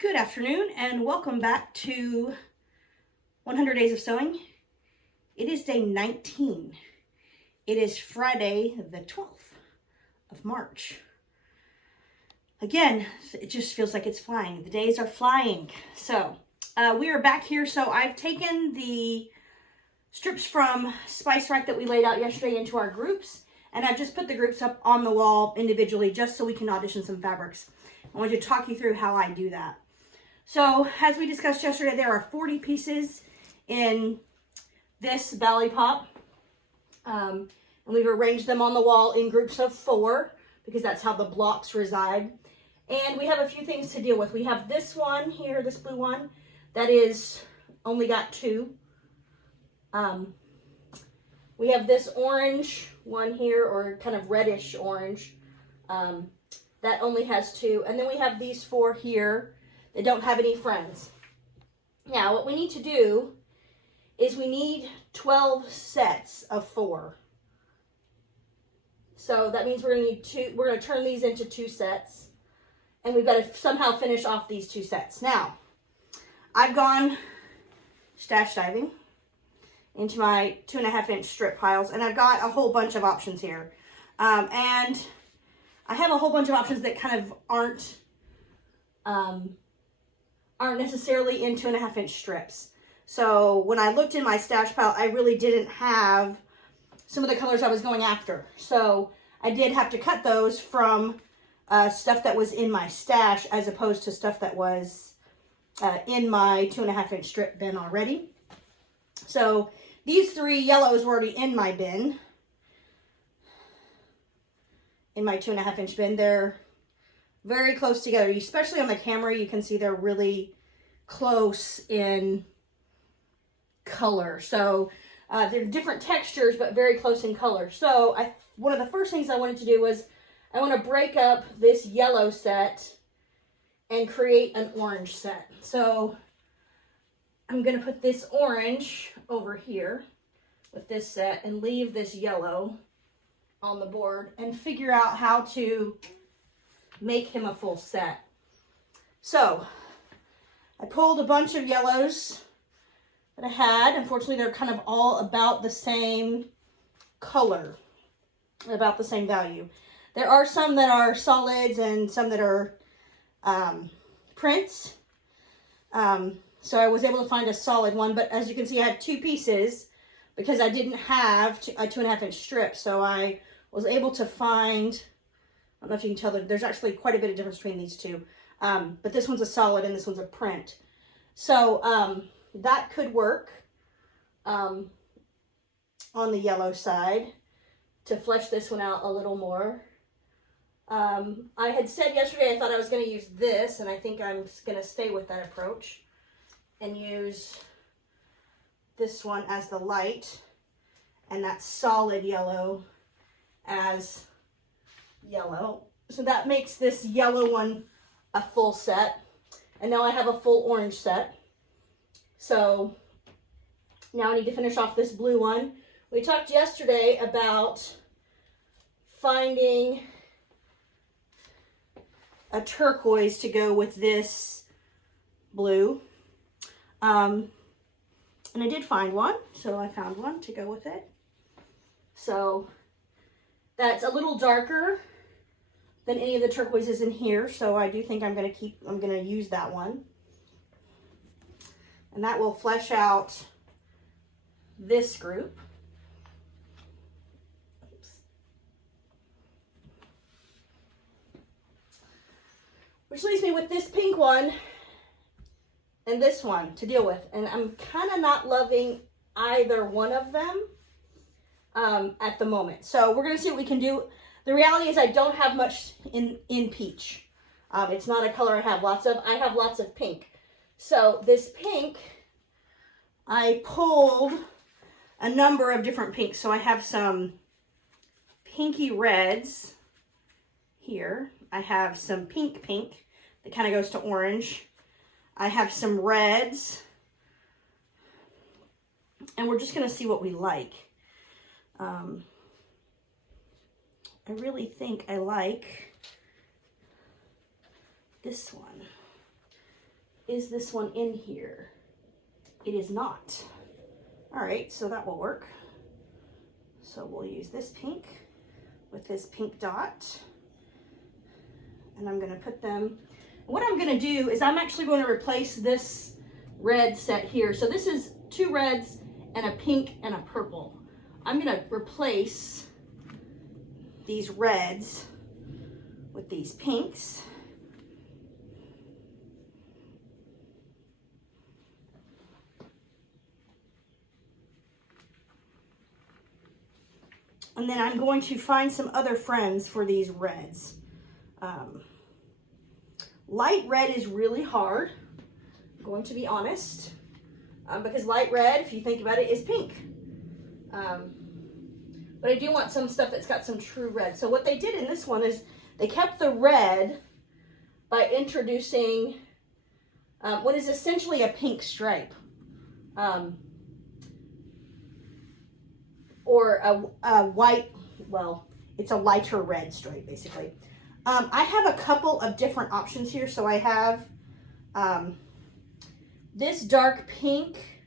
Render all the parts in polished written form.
Good afternoon and welcome back to 100 Days of Sewing. It is day 19. It is Friday the 12th of March. Again, it just feels like it's flying. The days are flying. So we are back here. So I've taken the strips from Spice Rack that we laid out yesterday into our groups, and I've just put the groups up on the wall individually just so we can audition some fabrics. I want to talk you through how I do that. So, as we discussed yesterday, there are 40 pieces in this Bali pop. And we've arranged them on the wall in groups of 4 because that's how the blocks reside. And we have a few things to deal with. We have this one here, this blue one, that is only got 2. We have this orange one here, or kind of reddish orange, that only has 2. And then we have these 4 here. They don't have any friends. Now, what we need to do is we need 12 sets of 4. So that means we're going to need 2. We're going to turn these into 2 sets, and we've got to somehow finish off these 2 sets. Now, I've gone stash diving into my 2.5-inch strip piles, and I've got a whole bunch of options here. And I have a whole bunch of options that kind of aren't necessarily in 2.5-inch strips. So when I looked in my stash pile, I really didn't have some of the colors I was going after. So I did have to cut those from stuff that was in my stash as opposed to stuff that was in my 2.5-inch strip bin already. So these 3 yellows were already in my bin, in my 2.5-inch bin. They're very close together, especially on the camera. You can see they're really close in color. So they're different textures, but very close in color. So one of the first things I wanted to do was I want to break up this yellow set and create an orange set. So I'm going to put this orange over here with this set and leave this yellow on the board and figure out how to make him a full set. So I pulled a bunch of yellows that I had. Unfortunately, they're kind of all about the same color, about the same value. There are some that are solids and some that are prints. So I was able to find a solid one, but as you can see, I have 2 pieces because I didn't have a 2.5-inch strip. So I was able to find, I don't know if you can tell, there's actually quite a bit of difference between these 2. But this one's a solid and this one's a print. So that could work on the yellow side to flesh this one out a little more. I had said yesterday I thought I was going to use this, and I think I'm going to stay with that approach and use this one as the light and that solid yellow as yellow. So that makes this yellow one a full set. And now I have a full orange set. So now I need to finish off this blue one. We talked yesterday about finding a turquoise to go with this blue. And I did find one, so I found one to go with it. So that's a little darker than any of the turquoises in here, so I do think I'm going to use that one. And that will flesh out this group. Oops. Which leaves me with this pink one and this one to deal with. And I'm kind of not loving either one of them at the moment. So we're going to see what we can do. The reality is I don't have much in peach. It's not a color I have lots of. I have lots of pink. So this pink, I pulled a number of different pinks. So I have some pinky reds here. I have some pink that kind of goes to orange. I have some reds. And we're just going to see what we like. I really think I like this one. is this one in here? It is not. All right, so that will work. So we'll use this pink with this pink dot. And I'm gonna put them, what I'm gonna do is I'm actually going to replace this red set here. So this is 2 reds and a pink and a purple. I'm gonna replace these reds with these pinks. And then I'm going to find some other friends for these reds. Light red is really hard, I'm going to be honest, because light red, if you think about it, is pink. But I do want some stuff that's got some true red. So what they did in this one is they kept the red by introducing what is essentially a pink stripe. Or a white, well, it's a lighter red stripe, basically. I have a couple of different options here. So I have this dark pink.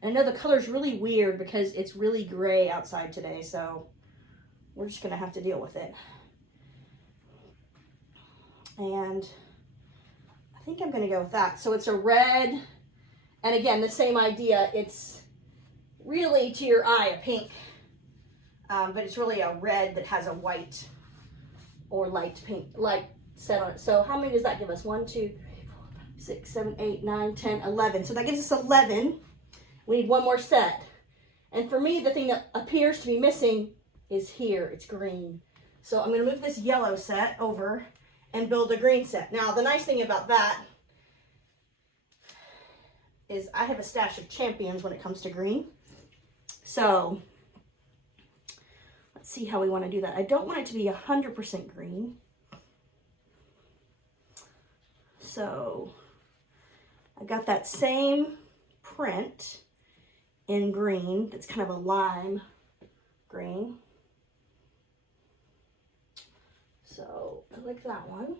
And I know the color's really weird because it's really gray outside today. So we're just going to have to deal with it. And I think I'm going to go with that. So it's a red. And again, the same idea. It's really, to your eye, a pink. But it's really a red that has a white or light pink, light set on it. So how many does that give us? 1, 2, 3, 4, 5, 6, 7, 8, 9, 10, 11. So that gives us 11. We need one more set. And for me, the thing that appears to be missing is here. It's green. So I'm going to move this yellow set over and build a green set. Now, the nice thing about that is I have a stash of champions when it comes to green. So let's see how we want to do that. I don't want it to be 100% green. So I've got that same print in green. That's kind of a lime green. So I like that one.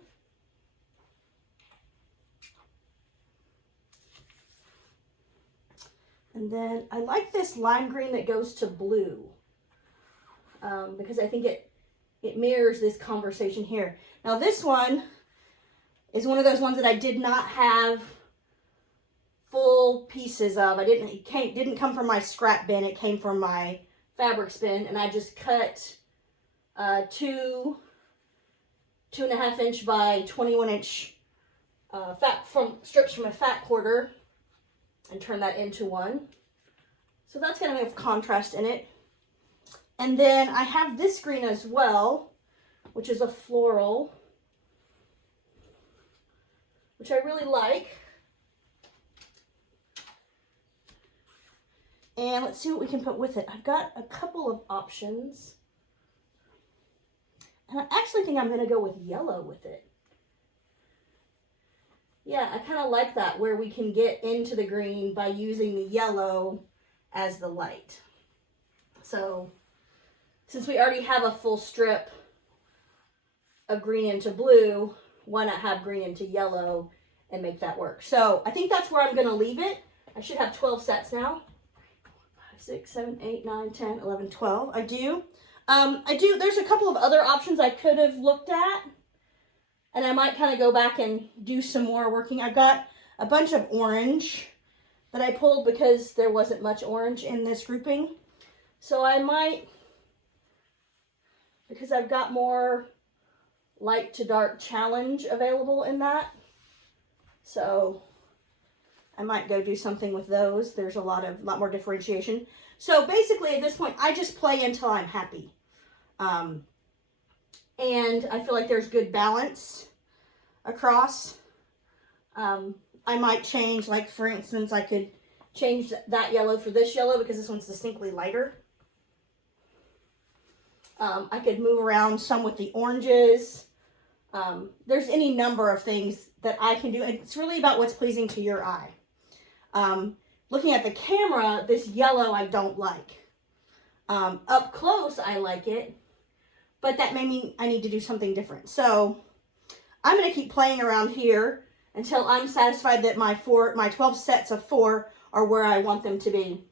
And then I like this lime green that goes to blue. Because I think it mirrors this conversation here. Now this one is one of those ones that I did not have full pieces of. It didn't come from my scrap bin. It came from my fabric bin, and I just cut 2.5 inch by 21 inch strips from a fat quarter and turn that into one. So that's going to have contrast in it. And then I have this green as well, which is a floral, which I really like. And let's see what we can put with it. I've got a couple of options. And I actually think I'm going to go with yellow with it. Yeah, I kind of like that, where we can get into the green by using the yellow as the light. So since we already have a full strip of green into blue, why not have green into yellow and make that work? So I think that's where I'm going to leave it. I should have 12 sets now. 5, 6, 7, 8, 9, 10, 11, 12. I do. There's a couple of other options I could have looked at. And I might kind of go back and do some more working. I've got a bunch of orange that I pulled because there wasn't much orange in this grouping. So I might, because I've got more light to dark challenge available in that. So I might go do something with those. There's a lot more differentiation. So basically at this point, I just play until I'm happy. And I feel like there's good balance across. I might change, like for instance, I could change that yellow for this yellow because this one's distinctly lighter. I could move around some with the oranges. There's any number of things that I can do. It's really about what's pleasing to your eye. Looking at the camera, this yellow I don't like. Up close, I like it. But that may mean I need to do something different. So I'm going to keep playing around here until I'm satisfied that my 12 sets of 4 are where I want them to be.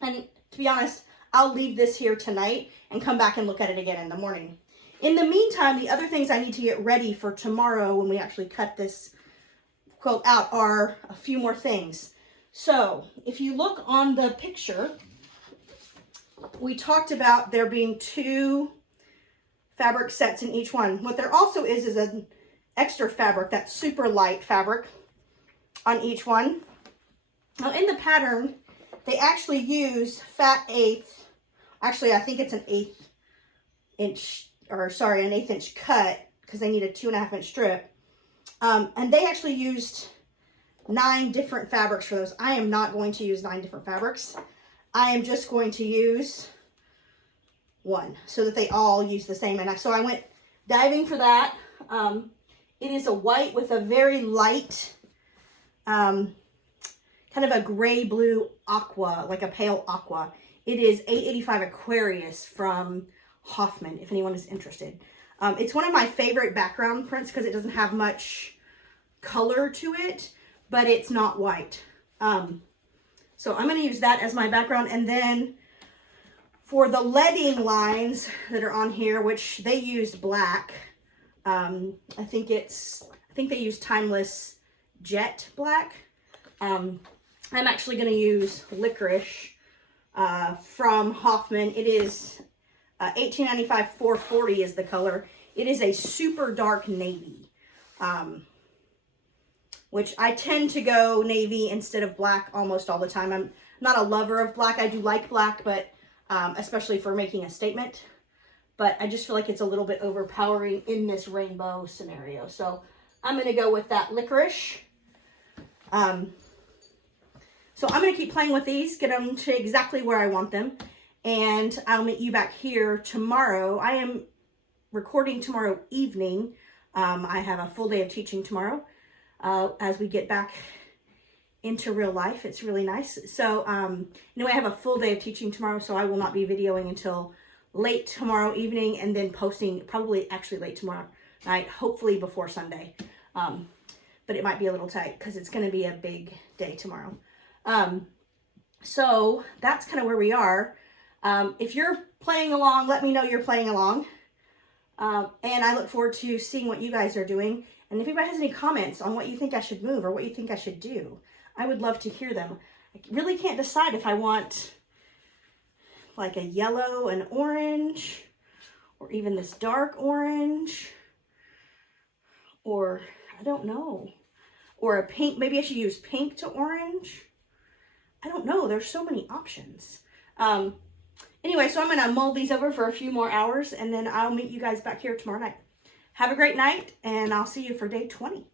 And to be honest, I'll leave this here tonight and come back and look at it again in the morning. In the meantime, the other things I need to get ready for tomorrow when we actually cut this quilt out are a few more things. So if you look on the picture, we talked about there being 2 fabric sets in each one. What there also is an extra fabric, that super light fabric on each one. Now in the pattern, they actually use fat 1/8. Actually, I think it's an 1/8 inch, or sorry, an 1/8 inch cut, because they need a 2.5 inch strip. And they actually used 9 different fabrics for those. I am not going to use 9 different fabrics. I am just going to use 1 so that they all use the same. And so I went diving for that. It is a white with a very light, kind of a gray blue aqua, like a pale aqua. It is 885 Aquarius from Hoffman, if anyone is interested. It's one of my favorite background prints because it doesn't have much color to it, but it's not white. So I'm going to use that as my background. And then for the leading lines that are on here, which they used black, I think they used Timeless Jet Black. I'm actually going to use Licorice from Hoffman. It is 1895 440 is the color. It is a super dark navy, which I tend to go navy instead of black almost all the time. I'm not a lover of black. I do like black, but especially for making a statement. But I just feel like it's a little bit overpowering in this rainbow scenario. So I'm going to go with that Licorice. So I'm going to keep playing with these, get them to exactly where I want them. And I'll meet you back here tomorrow. I am recording tomorrow evening. I have a full day of teaching tomorrow as we get back into real life. It's really nice. So anyway, I have a full day of teaching tomorrow, so I will not be videoing until late tomorrow evening and then posting probably actually late tomorrow night, hopefully before Sunday. But it might be a little tight because it's going to be a big day tomorrow. So that's kind of where we are. If you're playing along, let me know you're playing along. And I look forward to seeing what you guys are doing. And if anybody has any comments on what you think I should move or what you think I should do, I would love to hear them. I really can't decide if I want like a yellow and orange, or even this dark orange, or I don't know, or a pink. Maybe I should use pink to orange. I don't know. There's so many options. Anyway, so I'm going to mull these over for a few more hours, and then I'll meet you guys back here tomorrow night. Have a great night, and I'll see you for day 20.